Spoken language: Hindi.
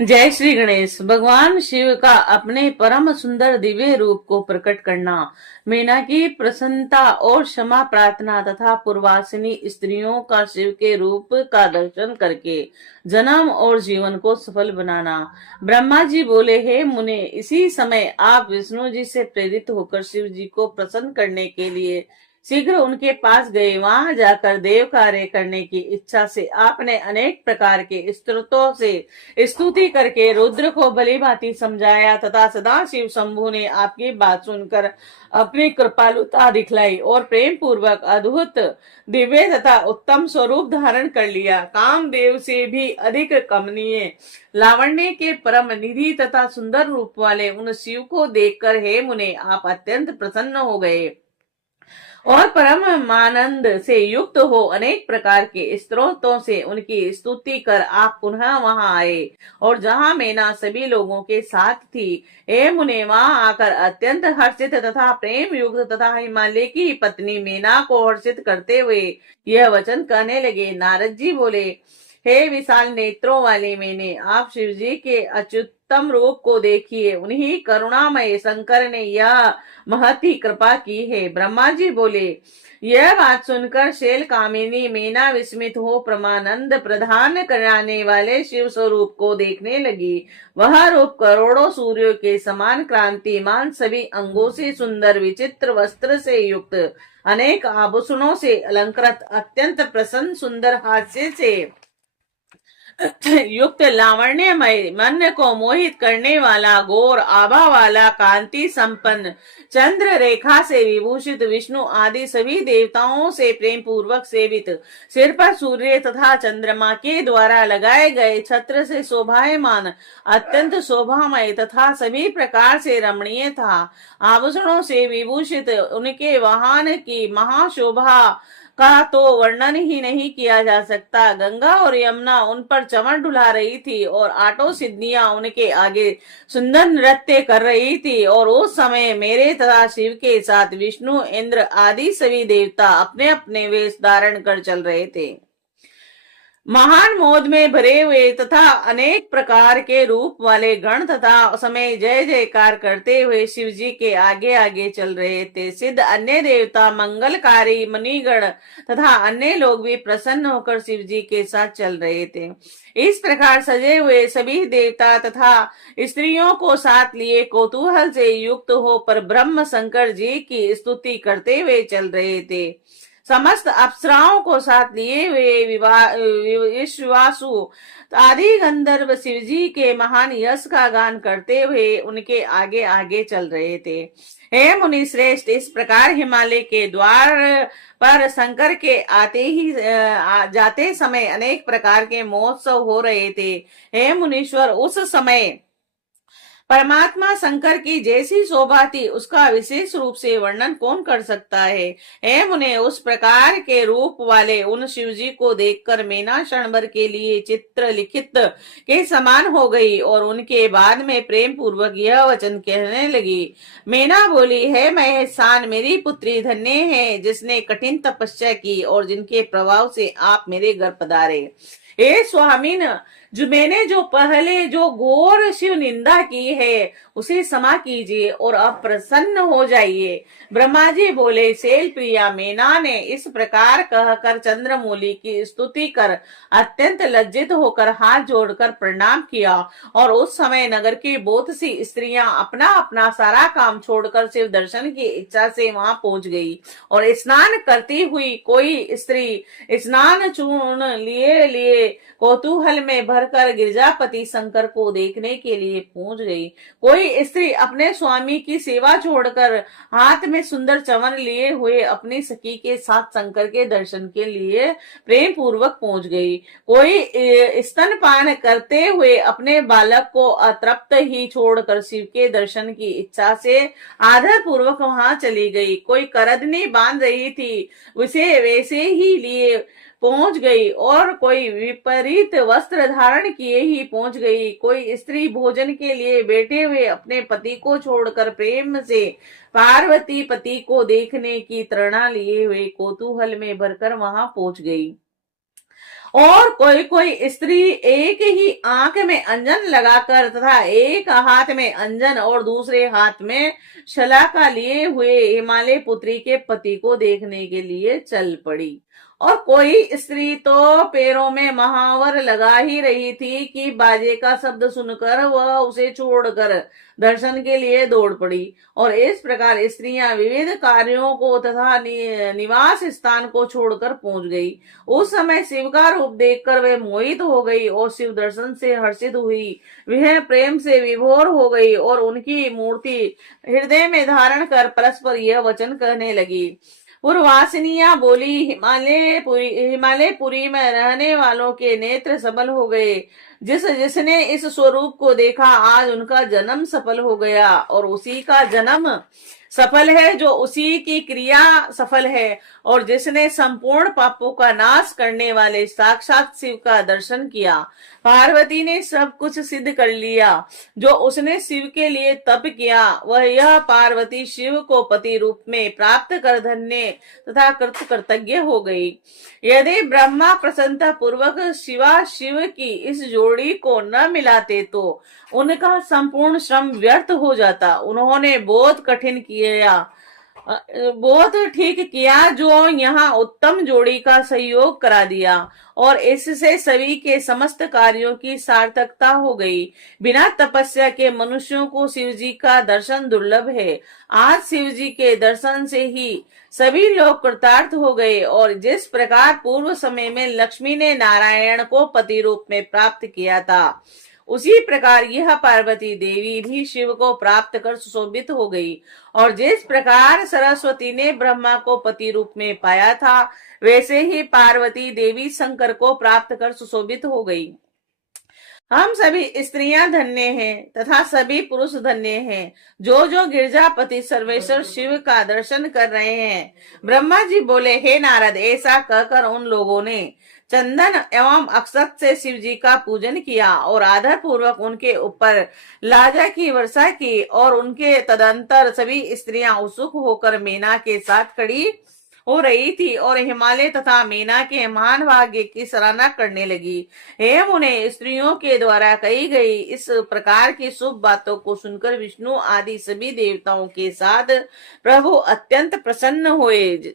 जय श्री गणेश। भगवान शिव का अपने परम सुंदर दिव्य रूप को प्रकट करना, मीना की प्रसन्नता और क्षमा प्रार्थना तथा पूर्वासिनी स्त्रियों का शिव के रूप का दर्शन करके जन्म और जीवन को सफल बनाना। ब्रह्मा जी बोले, हे मुने, इसी समय आप विष्णु जी से प्रेरित होकर शिव जी को प्रसन्न करने के लिए शीघ्र उनके पास गए। वहां जाकर देव कार्य करने की इच्छा से आपने अनेक प्रकार के स्तोत्रों से स्तुति करके रुद्र को भली भांति समझाया तथा सदा शिव शंभु ने आपकी बात सुनकर अपनी कृपालुता दिखलाई और प्रेम पूर्वक अद्भुत दिव्य तथा उत्तम स्वरूप धारण कर लिया। कामदेव से भी अधिक कमनीय लावण्य के परम निधि तथा सुंदर रूप वाले उन शिव को देखकर हे मुने, आप अत्यंत प्रसन्न हो गए और परम आनंद से युक्त हो अनेक प्रकार के स्त्रोतों से उनकी स्तुति कर आप पुनः वहां आए और जहां मैना सभी लोगों के साथ थी। हे मुने, वहां आकर अत्यंत हर्षित तथा प्रेम युक्त तथा हिमालय की पत्नी मीना को हर्षित करते हुए यह वचन कहने लगे। नारद जी बोले, हे विशाल नेत्रों वाले मैंने, आप शिव जी के अच्युतम रूप को देखिए। उन्हीं करुणामय शंकर ने यह महती कृपा की है। ब्रह्मा जी बोले, यह बात सुनकर शैल कामिनी मीना विस्मित हो परमानंद प्रदान कराने वाले शिव स्वरूप को देखने लगी। वह रूप करोड़ों सूर्यों के समान क्रांतिमान, सभी अंगों से सुंदर, विचित्र वस्त्र से युक्त, अनेक आभूषणों से अलंकृत, अत्यंत प्रसन्न सुंदर हास्य से युक्त, लावण्यमय, मन को मोहित करने वाला, गौर आभा वाला, कांति संपन्न, चंद्र रेखा से विभूषित, विष्णु आदि सभी देवताओं से प्रेम पूर्वक सेवित, सिर पर सूर्य तथा चंद्रमा के द्वारा लगाए गए छत्र से शोभायमान, अत्यंत शोभामय तथा सभी प्रकार से रमणीय था। आभूषणों से विभूषित उनके वाहन की महाशोभा का तो वर्णन ही नहीं किया जा सकता। गंगा और यमुना उन पर चमन डुला रही थी और आठों सिद्धियां उनके आगे सुंदर नृत्य कर रही थी। और उस समय मेरे तथा शिव के साथ विष्णु, इंद्र आदि सभी देवता अपने अपने वेश धारण कर चल रहे थे। महान मोद में भरे हुए तथा अनेक प्रकार के रूप वाले गण तथा समय जय जयकार करते हुए शिव जी के आगे आगे चल रहे थे। सिद्ध अन्य देवता, मंगलकारी मुनिगण तथा अन्य लोग भी प्रसन्न होकर शिव जी के साथ चल रहे थे। इस प्रकार सजे हुए सभी देवता तथा स्त्रियों को साथ लिए कौतूहल से युक्त हो पर ब्रह्म शंकर जी की स्तुति करते हुए चल रहे थे। समस्त अप्सराओं को साथ लिए हुए विश्वासु आदि गंधर्व शिवजी के महान यश का गान करते हुए उनके आगे आगे चल रहे थे। हे मुनि श्रेष्ठ, इस प्रकार हिमालय के द्वार पर शंकर के आते ही जाते समय अनेक प्रकार के महोत्सव हो रहे थे। हे मुनीश्वर, उस समय परमात्मा शंकर की जैसी शोभा थी उसका विशेष रूप से वर्णन कौन कर सकता है। हे मुने, उस प्रकार के रूप वाले उन शिवजी को देखकर मीना क्षण भर के लिए चित्र लिखित के समान हो गई और उनके बाद में प्रेम पूर्वक यह वचन कहने लगी। मीना बोली, है महेशान, मेरी पुत्री धन्य है जिसने कठिन तपस्या की और जिनके प्रभाव से आप मेरे घर पधारे। हे स्वामीन, मैंने जो पहले जो घोर शिव निंदा की है उसे क्षमा कीजिए और अब प्रसन्न हो जाइए। ब्रह्मा जी बोले, शैल प्रिया मीना ने इस प्रकार कहकर चंद्रमौली की स्तुति कर अत्यंत लज्जित होकर हाथ जोड़कर प्रणाम किया और उस समय नगर की बहुत सी स्त्रियां अपना अपना सारा काम छोड़कर शिव दर्शन की इच्छा से वहां पहुंच गई और स्नान करती हुई कोई स्त्री स्नान चूर्ण लिए लिए कौतूहल में भरकर गिरजापति शंकर को देखने के लिए पहुंच गई। कोई स्त्री अपने स्वामी की सेवा छोड़कर हाथ में सुंदर चवन लिए हुए अपनी सखी के साथ शंकर के दर्शन के लिए प्रेम पूर्वक पहुंच गई। कोई स्तनपान करते हुए अपने बालक को अतृप्त ही छोड़कर शिव के दर्शन की इच्छा से आदर पूर्वक वहां चली गई। कोई करदनी बांध रही थी, उसे वैसे ही लिए पहुंच गई और कोई विपरीत वस्त्र धारण किए ही पहुंच गई। कोई स्त्री भोजन के लिए बैठे हुए अपने पति को छोड़कर प्रेम से पार्वती पति को देखने की तृणा लिए हुए कौतूहल में भरकर वहां पहुंच गई और कोई कोई स्त्री एक ही आंख में अंजन लगाकर तथा एक हाथ में अंजन और दूसरे हाथ में शलाका लिए हुए हिमालय पुत्री के पति को देखने के लिए चल पड़ी। और कोई स्त्री तो पैरों में महावर लगा ही रही थी कि बाजे का शब्द सुनकर वह उसे छोड़कर दर्शन के लिए दौड़ पड़ी। और इस प्रकार स्त्रियां विविध कार्यों को तथा निवास स्थान को छोड़कर पहुंच गई। उस समय शिव का रूप देखकर वे मोहित हो गई और शिव दर्शन से हर्षित हुई। वह प्रेम से विभोर हो गई और उनकी मूर्ति हृदय में धारण कर परस्पर यह वचन कहने लगी। पूर्ववासिनियां बोली, हिमालयपुरी में रहने वालों के नेत्र सबल हो गए। जिसने इस स्वरूप को देखा आज उनका जन्म सफल हो गया, और उसी का जन्म सफल है जो उसी की क्रिया सफल है। और जिसने संपूर्ण पापों का नाश करने वाले साक्षात शिव का दर्शन किया। पार्वती ने सब कुछ सिद्ध कर लिया जो उसने शिव के लिए तप किया। वह यह पार्वती शिव को पति रूप में प्राप्त कर धन्य तथा कृतज्ञ हो गई। यदि ब्रह्मा प्रसन्नता पूर्वक शिवा शिव की इस जोड़ी को न मिलाते तो उनका संपूर्ण श्रम व्यर्थ हो जाता। उन्होंने बहुत कठिन किया, बहुत ठीक किया जो यहाँ उत्तम जोड़ी का सहयोग करा दिया, और इससे सभी के समस्त कार्यों की सार्थकता हो गई। बिना तपस्या के मनुष्यों को शिव जी का दर्शन दुर्लभ है। आज शिव जी के दर्शन से ही सभी लोग कृतार्थ हो गए। और जिस प्रकार पूर्व समय में लक्ष्मी ने नारायण को पति रूप में प्राप्त किया था, उसी प्रकार यह पार्वती देवी भी शिव को प्राप्त कर सुशोभित हो गई। और जिस प्रकार सरस्वती ने ब्रह्मा को पति रूप में पाया था, वैसे ही पार्वती देवी शंकर को प्राप्त कर सुशोभित हो गई। हम सभी स्त्रियां धन्य हैं तथा सभी पुरुष धन्य हैं जो जो गिरजापति सर्वेश्वर शिव का दर्शन कर रहे हैं। ब्रह्मा जी बोले, हे नारद, ऐसा कहकर उन लोगों ने चंदन एवं अक्षत से शिव जी का पूजन किया और आदर पूर्वक उनके ऊपर लाजा की वर्षा की। और उनके तदंतर सभी स्त्रियां उत्सुक होकर मीना के साथ खड़ी हो रही थी और हिमालय तथा मीना के महान भाग्य की सराहना करने लगी। एवं उन्हें स्त्रियों के द्वारा कही गई इस प्रकार की शुभ बातों को सुनकर विष्णु आदि सभी देवताओं के साथ प्रभु अत्यंत प्रसन्न हुए।